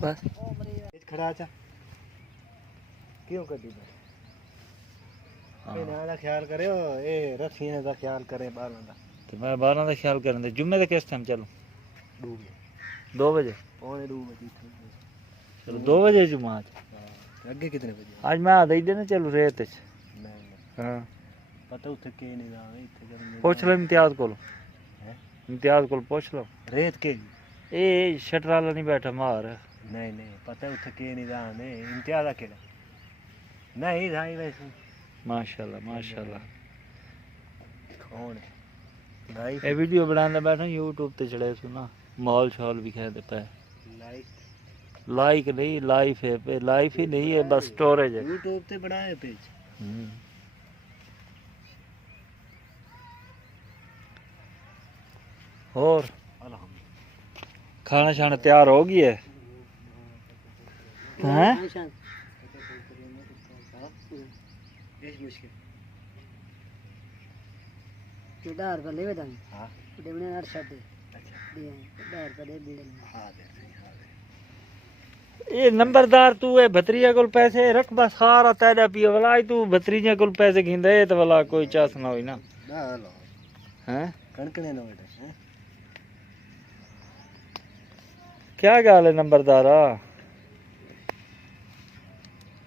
बस खड़ा चा क्यों कर दी ना ख्याल करे ए रथियां दा ख्याल करे बारां दा ते मैं 12 दा ख्याल करन दे जुम्मे दा किस टाइम चलूं 2 बजे पौने 2 बजे चलो 2 बजे जुम्मा आज अगे कितने बजे आज मैं आ दई देना चलू रेत च हां पता उथे के नहीं जावे इथे करने पूछ लो इम्तियाज को इम्तियाज को पूछ लो रेत के ए शटर वाला नहीं बैठा मार नहीं नहीं पता उथे के नहीं जाने इम्तियाज अकेला नहीं भाई वैसे माशाल्लाह माशाल्लाह कौन है भाई ए वीडियो बनाने बैठा यूट्यूब ते चढ़े सुना मॉल शॉल भी कहते पे लाइक नहीं लाइफ है पे लाइफ ही नहीं है बस स्टोरेज है यूट्यूब ते बनाए पेज और खाना शाना तैयार हो गई है हैं किधर पर ले बेदन हां देवने यार शर्ट अच्छा किधर पर दे बिल्डिंग हां दे ये नंबरदार तू है भतरिया को पैसे रख बस सारा तेरा पियो वाला तू भतरिया को पैसे घिंदे तो वाला कोई चास ना होई ना लो हैं कणकणे ना बेटा हैं क्या गाल है नंबरदारा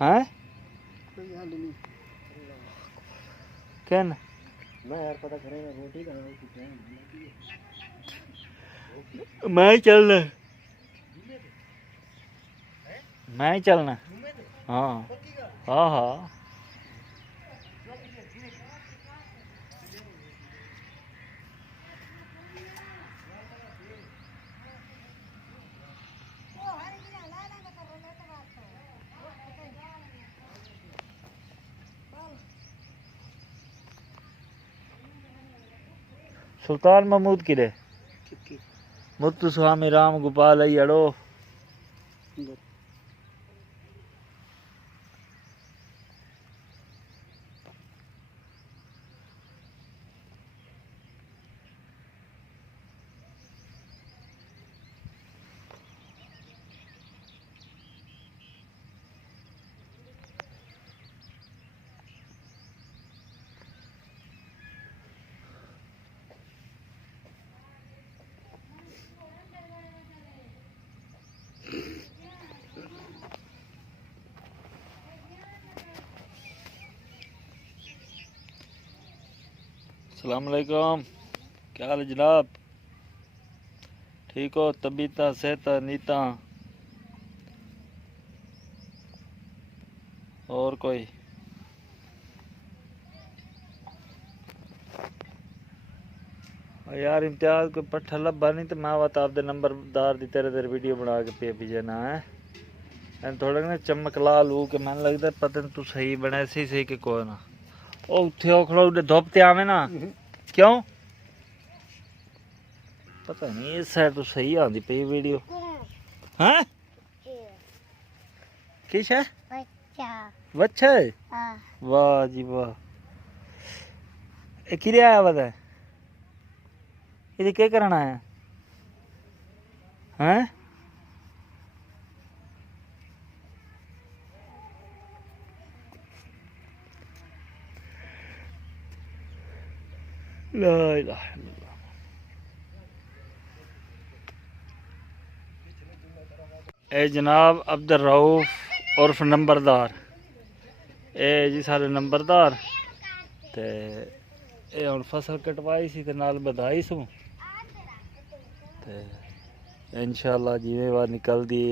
हैं कोई हाल नहीं क्या मैं यार पता करेगा रोटी का मैं चलना मैं ही चलना हाँ हाँ हाँ सुल्तान महमूद किरे मुत्तु स्वामी राम गोपाल अड़ो अस्सलाम वालेकुम क्या हाल है जनाब। ठीक हो? तबीयत सेहत नीता और कोई? यार इम्तियाज कोई पट्ठा लब्भा नहीं तो मैं बता आपदे नंबरदार दी तेरे वीडियो बना के पे भेजना है थोड़ा ना चमक ला लू के मैंने लगता पता नहीं तू सही बना सही के कोई ना ओ उठे खड़ो उठे धुप ते आवे ना क्यों पता नहीं इस साइड तो सही आंदी पई वीडियो हैं किस है बच्चा है वाह जी वाह ए किरे आया बता ये क्या करना है हैं ला इलाहा इल्लल्लाह ए जनाब अब्दुल रऊफ उर्फ नंबरदार ए जी सारे नंबरदार ते ए हुण फसल कटवाई सी ते नाल बधाई सू इंशाल्लाह जिवें बार निकलदी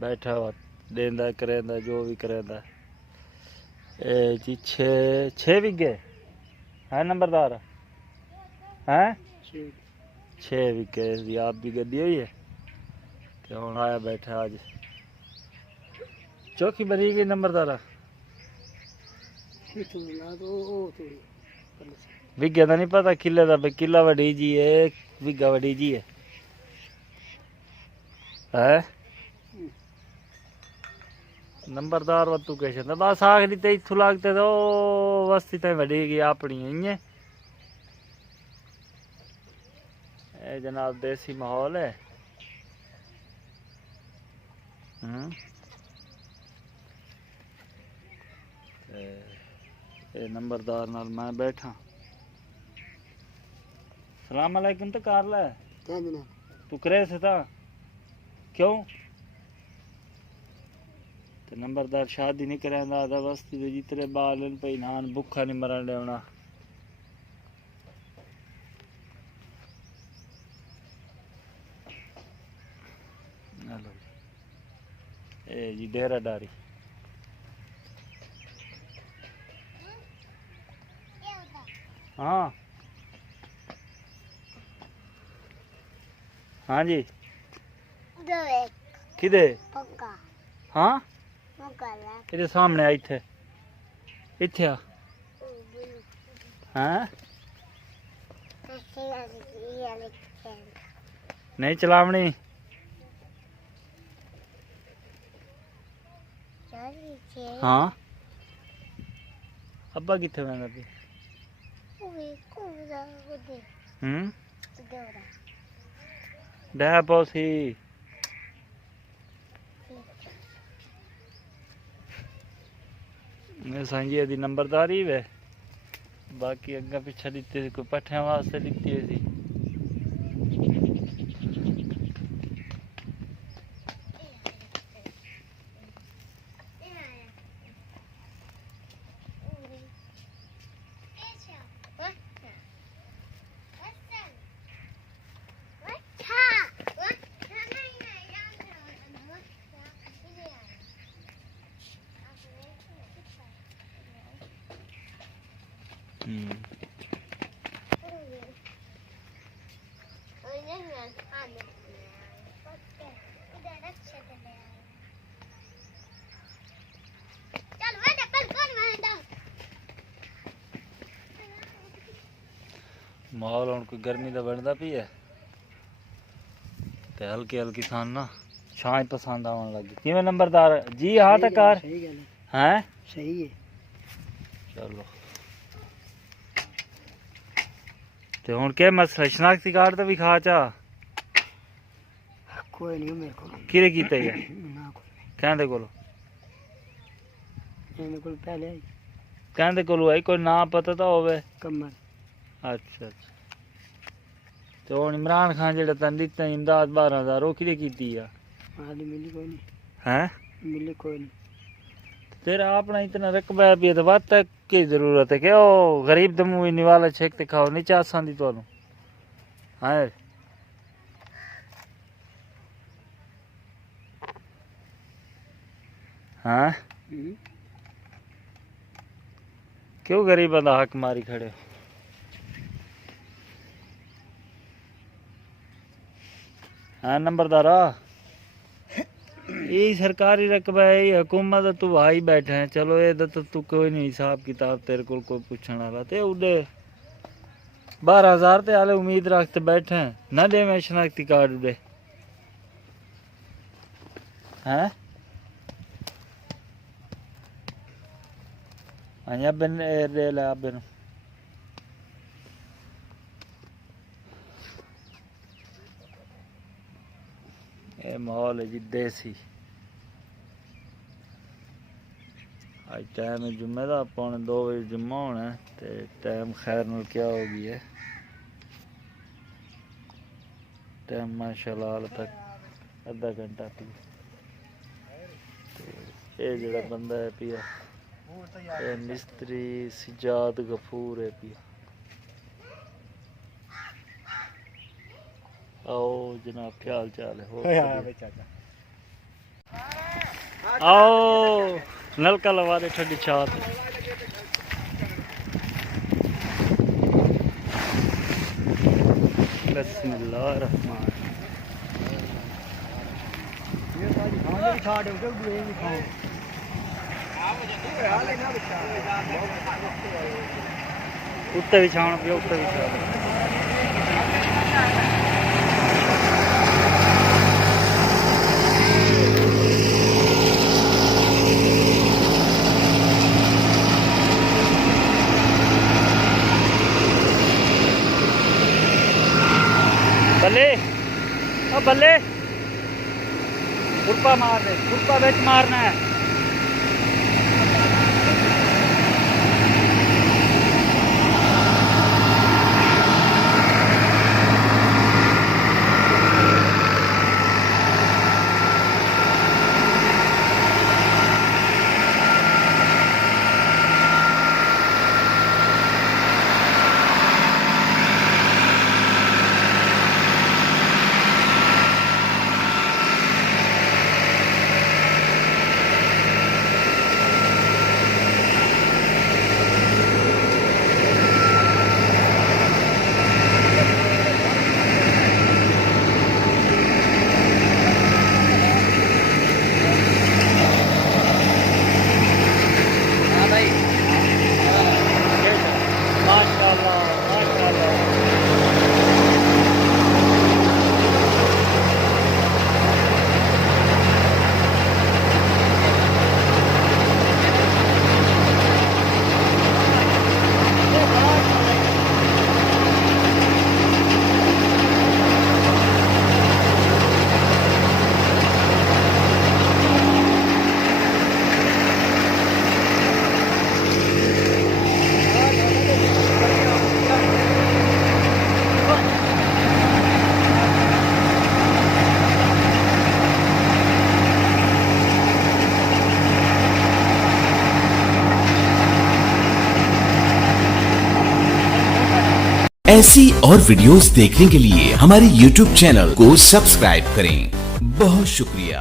बैठा हुआ देंदा करेंदा जो भी करेंदा ए जी 6 बीघे है नंबरदार हैं 6 बीघे दी आप भी गड्डी हुई है ते हुण आया बैठा अज चौकी बनी गई नंबरदारा बीघे का नहीं पता किले का किला वडी जी है बीघा वडी जी है नंबरदार तू कह सकता बस आखिरी तो इतों लगते तो बस्ती तो वडी गई अपनी इं जनाब देसी माहौल है नंबरदार नाल मैं बैठा सलाम अलैकुम तो कर लै तू करे से था क्यों तो नंबरदार शादी नहीं करांदा आदा बस्ती दे जितने बाल पई नान भुखा नहीं मरण देना ए जी डेरा डारी हाँ हाँ जी किदे हाँ इधर सामने आई थे इथे आ हाँ नहीं चलावनी हाँ अब्बा किथे मैं अभी डै पौसी सांझी दी नंबरदारी वे बाकी अग्गा पिछा दिते कोई पट्ठियां वास्ते दिती हुई सी माहौल हुण कोई गर्मी का बनता पी है ते हल्की हल्की सान ना छां पसंद आवन लगी किवें नंबरदार जी हाँ तो कार हैं सही है चलो ते हुण के मसला शनाख्ती कार्ड तो भी खा चा कोई नहीं मेरे को किरे कीते गए ना कहंदे कोलो मेरे को पहले आई कहंदे कोलो आई कोई ना पता तो होवे कमर अच्छा अच्छा तो हुण इमरान खान जेड़ा तन दित्ता इमदाद 12,000 वो किरे कीती आ आदमी मिली कोई नहीं हैं मिली कोई नहीं तेरा अपना इतना रकबा है भी तो बात की जरूरत है कि ओ गरीब दे मुंह निवाला छेक ते खाओ नहीं चाह सांदी तोनु हां हाँ क्यों गरीब बंदा हक मारी खड़े हो? हाँ नंबरदारा, ये सरकारी रकबा है, ये हुकूमत तू भाई बैठे हैं। चलो ये तो तू कोई नहीं हिसाब किताब तेरे को कोई पूछने वाला ते उड़े 12,000 ते आले उम्मीद रखते बैठे हैं ना दे मैं शनाख्ती कार्ड उड़े हैं। हाँ बिन दे ले बिन ये माहौल है जी देसी। आज टाइम है जुम्मे का 1:45 बजे जुम्मा होना है ते टाइम खैर नाल क्या हो गई है टाइम माशाल्लाह हाल तक आधा घंटा पी। ये जड़ा बंदा है पिया ये मिस्त्री सिजाद गफूर है पिया। आओ जनाब क्या हाल चाल है? आओ नलका लगा दे ठंडी छात। बिस्मिल्लाह रहमान उत्ते भी छाण पियो उत्ते भी छाण। बल्ले ओ बल्ले खुरपा मार दे, खुरपा बिच मारना है। ऐसी और वीडियोस देखने के लिए हमारे YouTube चैनल को सब्सक्राइब करें। बहुत शुक्रिया।